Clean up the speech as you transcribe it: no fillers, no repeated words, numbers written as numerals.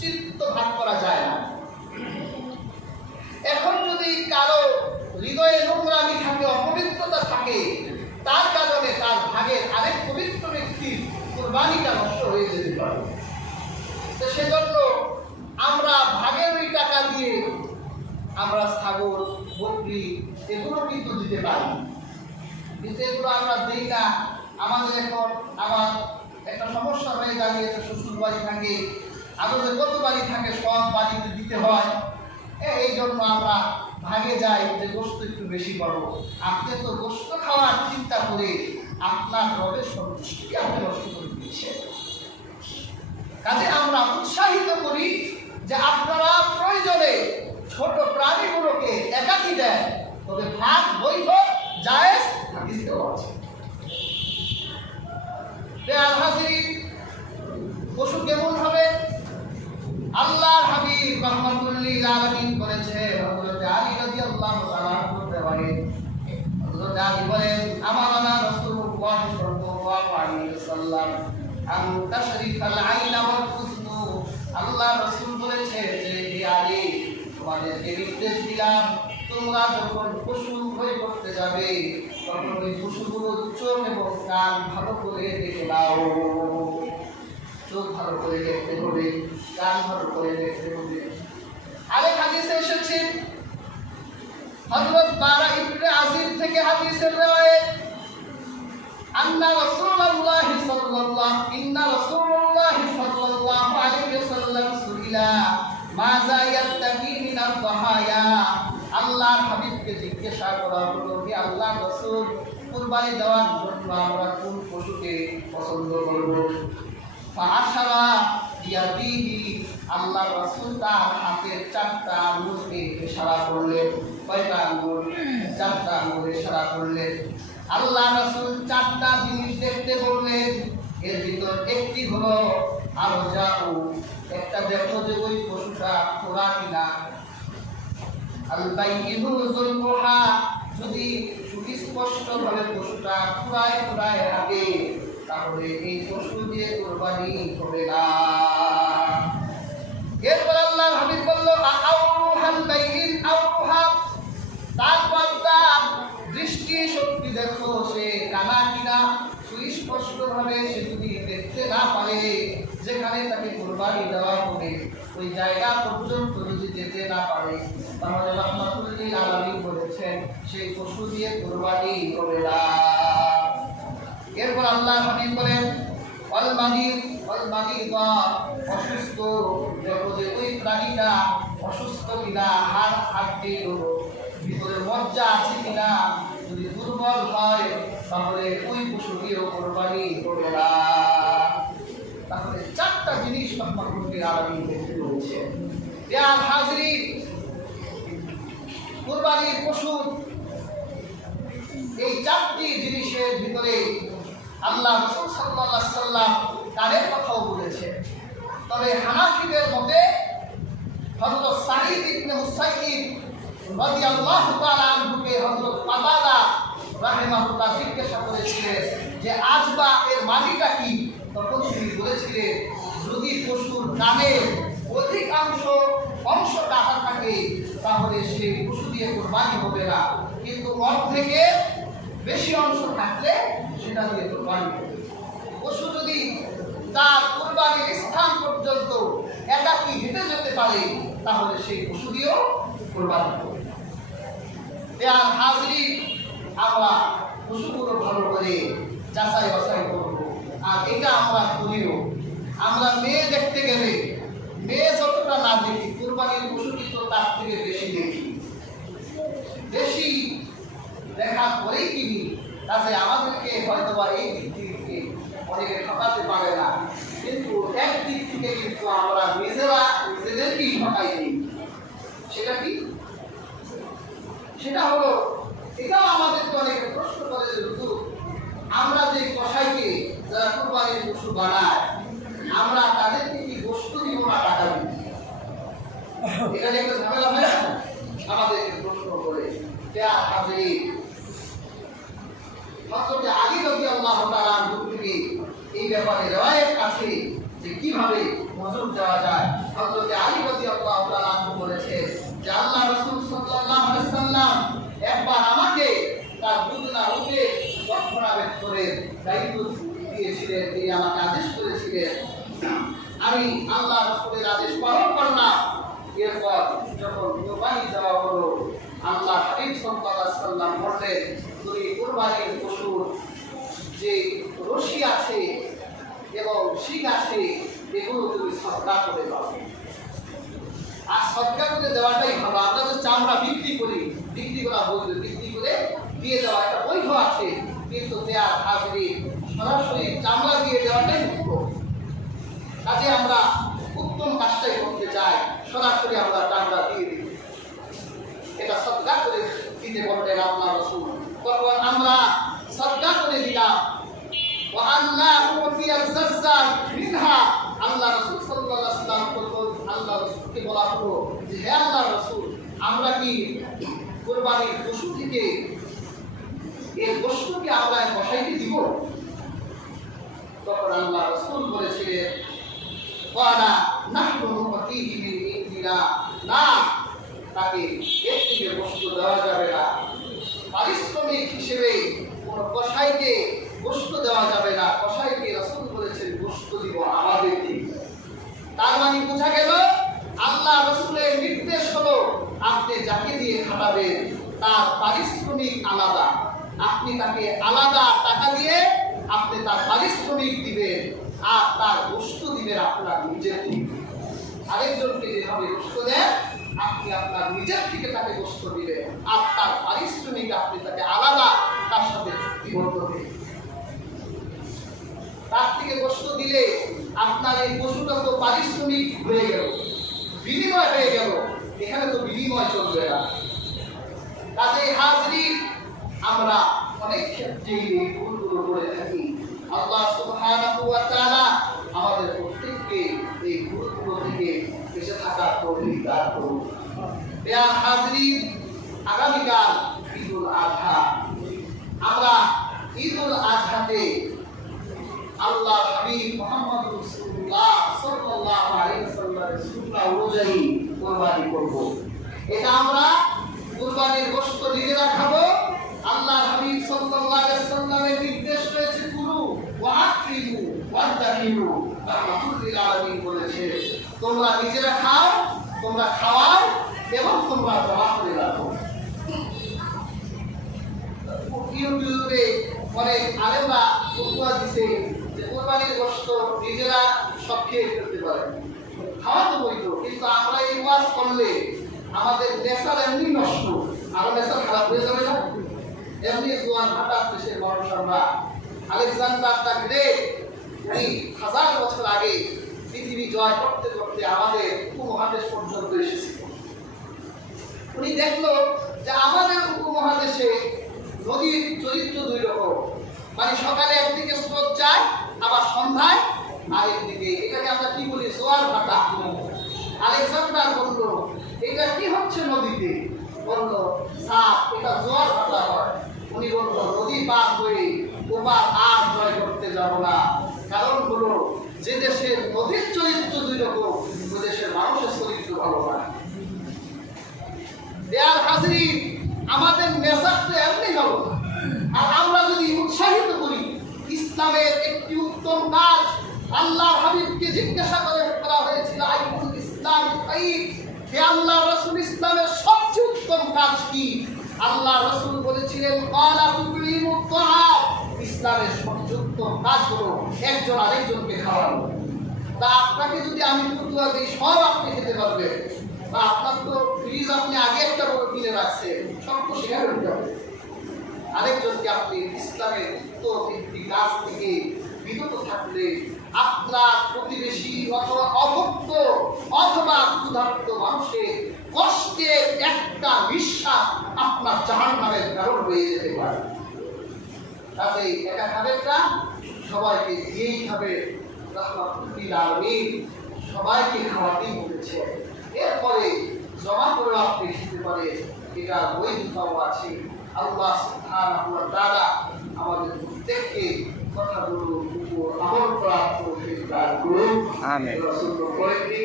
নিশ্চিত ভাগ করা যায় না। এখন যদি কারো হৃদয়ে নোংরামি থাকে, অপবিত্রতা থাকে, তার কারণে তার ভাগের আরেক পবিত্র ব্যক্তির কুরবানিটা নষ্ট হয়ে যেতে পারে। তো সেজন্য আমরা ভাগের ওই টাকা দিয়ে আমরা ছাগল, বকরি এগুলো কিন্তু দিতে পারি, কিন্তু এগুলো আমরা দিই না। আমাদের এখন আমার একটা সমস্যা হয়ে দাঁড়িয়েছে, শ্বশুর বাড়ি থাকে, আমাদের কত বাড়ি থাকে, সব বাড়িতে দিতে হয়। এই জন্য আমরা ভাগে যাই যে গোস্ত একটু বেশি পাবো। আপনি তো গোস্ত খাওয়ার চিন্তা করে আপনার রবের সন্তুষ্টি আপনি নষ্ট করে দিচ্ছেন। কাজে আমরা উৎসাহিত করি যে আপনারা প্রয়োজনে ছোট প্রাণীগুলোকে একাকি দেন, তবে ভাগ বৈধ, জায়েজ, হাদিসেও আছে। পশু কেমন হবে? আল্লাহর হাবিব রাহমাতুল লিল আলামিন বলেছেন, হযরত আলী রাদিয়াল্লাহু তাআলা বলেন, হযরত আলী বলেন, আমানা রাসূলুল্লাহ সাল্লাল্লাহু আলাইহি ওয়াসাল্লাম আন তাশরিফাল আইনা ওয়াল হুজনু। আল্লাহ রাসূল বলেছে যে হে আলী, তোমাদেরকে নির্দেশ দিলাম, তোমরা যখন পশু ক্রয় করতে যাবে তখন ওই পশুগুলোর চোখ এবং কান ভালো করে দেখে নাও। চোখ ভালো করে দেখতে হবে, কান ভালো করে দেখতে হবে। আরেক হাদিসে এসেছে, হযরত বারা ইবনে আযিব থেকে হাদিসের riwayat, ইন্না রাসূলুল্লাহি সাল্লাল্লাহু আলাইহি ওয়াসাল্লাম সুইলা মাযা ইয়াত্তাকি মিনাদ দাহায়া। আল্লাহর হাবিবকে জিজ্ঞাসা করা হলো, হে আল্লাহর রাসূল, কুরবানি দেওয়ার জন্য আমরা কোন পশুকে পছন্দ করব? ফাআশারা বিয়াদিহি, আল্লাহর রাসূল তার হাতের 4টা আঙ্গুলকে ইশারা করলেন। কয়টা আঙ্গুল? 4টা আঙ্গুল ইশারা করলেন। আল্লাহর রাসূল 4টা জিনিস দেখতে বললেন, এর ভিতর একটি হলো আরো যাও, একটা দেখো যে ওই পশুটা খোরা কিনা। আল বাইয়িনু যুলহা, যদি সুস্পষ্টভাবে পশুটা খোরায় খোরায় থাকে তাহলে এই পশু দিয়ে কুরবানি হবে না। এরপর আল্লাহর হাবিব বলল, আউরুহাল বাইয়িন আউরুহা, তারপর তার দৃষ্টি শক্তি দেখো, সে কানা কিনা। সুস্পষ্টভাবে সে যদি দেখতে না পারে, যেখানে তাকে কুরবানি দেওয়া হবে ওই জায়গা পর্যন্ত যদি যেতে না পারে, তাহলে রাহমাতুল লিল আলামিন বলেছেন সেই পশু দিয়ে কুরবানি হবে না। এরপর আল্লাহর হাবিব বলেন, ওয়াল মারিদা, অসুস্থ, দেখো যে ওই প্রাণীটা অসুস্থ কিনা, হাড়টির ভিতরে মজ্জা আছে কিনা। যদি দুর্বল হয় তাহলে ওই পশু দিয়েও কোরবানি করবে না। তাহলে 4টা জিনিস রাহমাতুল লিল আলামিন দেখতে বলেছে। ইয়া হাজিরিন, কুরবানির পশু এই 4টি জিনিসের ভিতরে আল্লাহ রাসূল সাল্লাল্লাহু আলাইহি ওয়াসাল্লাম কানের কথাও বলেছেন। তবে হানাফিদের মতে হযরত সাঈদ ইবনে মুসাইয়িব রাদিয়াল্লাহু তাআলা আনহুকে হযরত কাতাদা রাহিমাহুল্লাহ জিজ্ঞাসা করেছিলেন যে আজবা এর মানেটা কি? তখন তিনি বলেছিলেন, যদি পশুর কানের অধিকাংশ অংশ কাটা থাকে তাহলে সেই পশু দিয়ে কুরবানি হবে না, কিন্তু অর্ধেকের বেশি অংশ থাকলে সেটা দিয়ে কুরবানি হবে। পশু যদি তার কুরবানির স্থান পর্যন্ত একাকী হেঁটে যেতে পারে তাহলে সেই পশু দিয়েও কুরবানি হবে। আর হাজিরিন, আমরা পশুগুলো ভালো করে যাচাই বাছাই করব, আর এটা আমরা করিও। আমরা মেয়ে দেখতে গেলে মেয়ে যতটা না দেখি, কুরবানির পশু কিন্তু তার থেকে বেশি দেখি, বেশি দেখার পরেই কিনি। কাজে আমাদেরকে হয়তো বা এই দিক থেকে অনেকে ঠকাতে পারে না, কিন্তু একদিক থেকে কিন্তু আমরা নিজেরা নিজেদেরকেই ঠকাই দিই। সেটা কি? সেটা হলো, এটাও আমাদেরকে অনেকে প্রশ্ন করে যে হুজুর, আমরা যে কসাইকে যারা কুরবানির পশু বানায়, আমরা তাদেরকে কি গোশত দিব না টাকা দিব? এটা একটা ঝামেলা হয় না? আমাদেরকে প্রশ্ন করে। হযরত আলী রাদিয়াল্লাহু তাআলা আনহু থেকে এই ব্যাপারে রিওয়ায়াত আছে যে কিভাবে নজর দেওয়া যায়। হযরত আলী রাদিয়াল্লাহু তাআলা বলেছেন যে আল্লাহ রাসূল সাল্লাল্লাহু আলাইহি ওয়াসাল্লাম একবার আমাকে তার বুদনা রূপে রক্ষণাবেক্ষণ করে দায়িত্ব দিয়েছিলেন, তিনি আমাকে আদেশ করেছিলেন, আমি আল্লাহ রাসূলের আদেশ পালন করলাম। এরপর যখন কুরবানি দেওয়া হলো, আল্লাহ হাবিব সাল্লাল্লাহু আলাইহি ওয়াসাল্লাম বললেন, তুমি কুরবানির পশুর যে রশি আছে এবং শিং আছে এগুলো তুমি সদকা করে দাও। আর সদকা করে দেওয়াটাই ভালো। আমরা তো চামড়া বিক্রি করি, বিক্রি করা বৈধ, বিক্রি করে দিয়ে দেওয়া এটা বৈধ আছে, কিন্তু দেয়ার হাজিরি সরাসরি চামড়া দিয়ে দেওয়াটাই উত্তম। কাজে আমরা উত্তম কাজটাই করতে চাই, সরাসরি আমরা চামড়া দিয়ে দিই, এটা সদকা করে দিতে বললেন আল্লাহ রাসূল। তখন আমরা সদকা করে দিলাম। আল্লাহ রাসূল সাল্লাল্লাহু আলাইহি ওয়াসাল্লাম আল্লাহ রাসূলকে বলা হলো যে হে আল্লাহ রাসূল, আমরা কি কুরবানির পশু থেকে এই গোশতকে আমরা কসাইকে দিব? তখন আল্লাহ রাসূল বলেছিলেন, ওয়ালা নাহনু নুতিহি মিন ইনদিনা, না, তাকে এর থেকে গোশত দেওয়া যাবে না। পারিশ্রমিক হিসেবে কোন কসাইকে গোশত দেওয়া যাবে না। কসাইকে রাসূল বলেছেন গোশত দিব আমাদের থেকে। তার মানে বোঝা গেল আল্লাহ রাসূলের নির্দেশ হলো আপনি যাকে দিয়ে খাটাবেন তার পারিশ্রমিক আলাদা, আপনি তাকে আলাদা টাকা দিয়ে আপনি তার পারিশ্রমিক দিবেন, আর তার গোশত দিবেন আপনার নিজের থেকে। আরেকজনকে যেভাবে গোশত দেন আপনি আপনার নিজের থেকে তাকে গোশত দিবেন, আর তার পারিশ্রমিক আপনি তাকে আলাদা তার সাথে চুক্তিবদ্ধ দিবেন। তার থেকে গোশত দিলে আপনার এই পশুটা তো পারিশ্রমিক হয়ে গেল, বিনিময় হয়ে গেল, এখানে তো বিনিময় চলবে না। কাজে হাজির আমরা অনেক ক্ষেত্রেই এই ভুলগুলো করে থাকি। আল্লাহ সুবহানাহু ওয়া তাআলা আমাদের প্রত্যেককে এই ভুলগুলো থেকে বেঁচে থাকার তৌফিক দান করুন। প্রিয় হাজির, আগামীকাল ঈদুল আযহা। আমরা ঈদুল আযহাতে আল্লাহ হাবিব মুহাম্মদ রাসূলুল্লাহ সাল্লাল্লাহু আলাইহি ওয়াসাল্লামের সুন্নাহ অনুযায়ী কুরবানি করব। এটা আমরা কুরবানির গোশত নিজেরা খাবো। আল্লাহ হাবিব সাল্লাল্লাহু আলাইহি ওয়াসাল্লামের নির্দেশ রয়েছে কুলু ওয়া আকিমু ওয়া তাহিরু, রাহমাতুল লিল আলামিন বলেছে তোমরা নিজেরা খাও, তোমরা খাওয়াও এবং তোমরা দোয়া করে রাখো। ইউটিউবে অনেক আলেমরা ফতোয়া দিছে যে কুরবানির গোশত নিজেরা সব খেয়ে ফেলতে পারে, খাওয়া তো বৈধ, কিন্তু আমরা এই ওয়াজ করলে আমাদের নেশার এমনি নষ্ট, আরো নেশার খারাপ হয়ে যাবে না? এমনি জোয়ান হাঁটার দেশের মানুষ আমরা। আলেকজান্ডার দ্য গ্রেট, উনি 1000 বছর আগে পৃথিবী জয় করতে করতে আমাদের উপমহাদেশ পর্যন্ত এসেছিল। উনি দেখলো যে আমাদের উপমহাদেশে নদীর চরিত্র দুই রকম, মানে সকালে একদিকে স্রোত যায়, আবার সন্ধ্যায় আরেকদিকে, এটাকে আমরা কি বলি জোয়ার ভাটা। আলেকজান্ডার বলল এটা কি হচ্ছে নদীতে? বলল স্যার এটা জোয়ার ভাটা হয়। উনি বলল নদী পার হয়ে ওপার আর জয় করতে যাব না, কারণ হলো যে দেশের নদীর চরিত্র দুই রকম ওই দেশের মানুষের চরিত্র ভালো না। দেয়ার হাজির, আমাদের মেসাজ তো এমনি গেল, আর আমরা যদি উৎসাহিত করি ইসলামের একটি উত্তম কাজ। আল্লাহ হাবিবকে জিজ্ঞাসা করা হয়েছিল আইয়ুল ইসলাম খায়র, হে আল্লাহ রাসূল ইসলামের সবচেয়ে উত্তম কাজ কি? আল্লাহ রাসূল বলেছিলেন ক্বালা তুকরিমুত তাআম, ইসলামের সবচেয়ে উত্তম কাজ হলো একজন আরেকজনকে খাওয়ানো। তা আপনাকে যদি আমি ফতোয়া দিই সব আপনি খেতে পারবেন, বা আপনার তো ফ্রিজ আপনি আগে একটা বড় কিনে রাখছেন, সব তো শেয়ার হয়ে যাবে। আরেকজনকে আপনি ইসলামের উত্তর একটি কাজ থেকে বিরত থাকলে আপনার প্রতিবেশী অথবা অভুক্ত অথবা ক্ষুধার্ত মানুষের কষ্টের একটা নিঃশ্বাস আপনার জাহান্নামের কারণ হয়ে যেতে পারে। কাজেই একা খাবেন না, সবাইকে দিয়েই খাবে। রাহমাতুল লিল আলামিন সবাইকে খাওয়াতেই বলেছে। এরপরে জমা করে আপনি খেতে পারে, এটা বৈধতাও আছে। আল্লাহ সুবহানাহু ওয়া তাআলা আমাদের প্রত্যেককে কথাগুলোর উপর আমল করার তৌফিক দান করুন। আমিন। রাসূল কয়েকদিন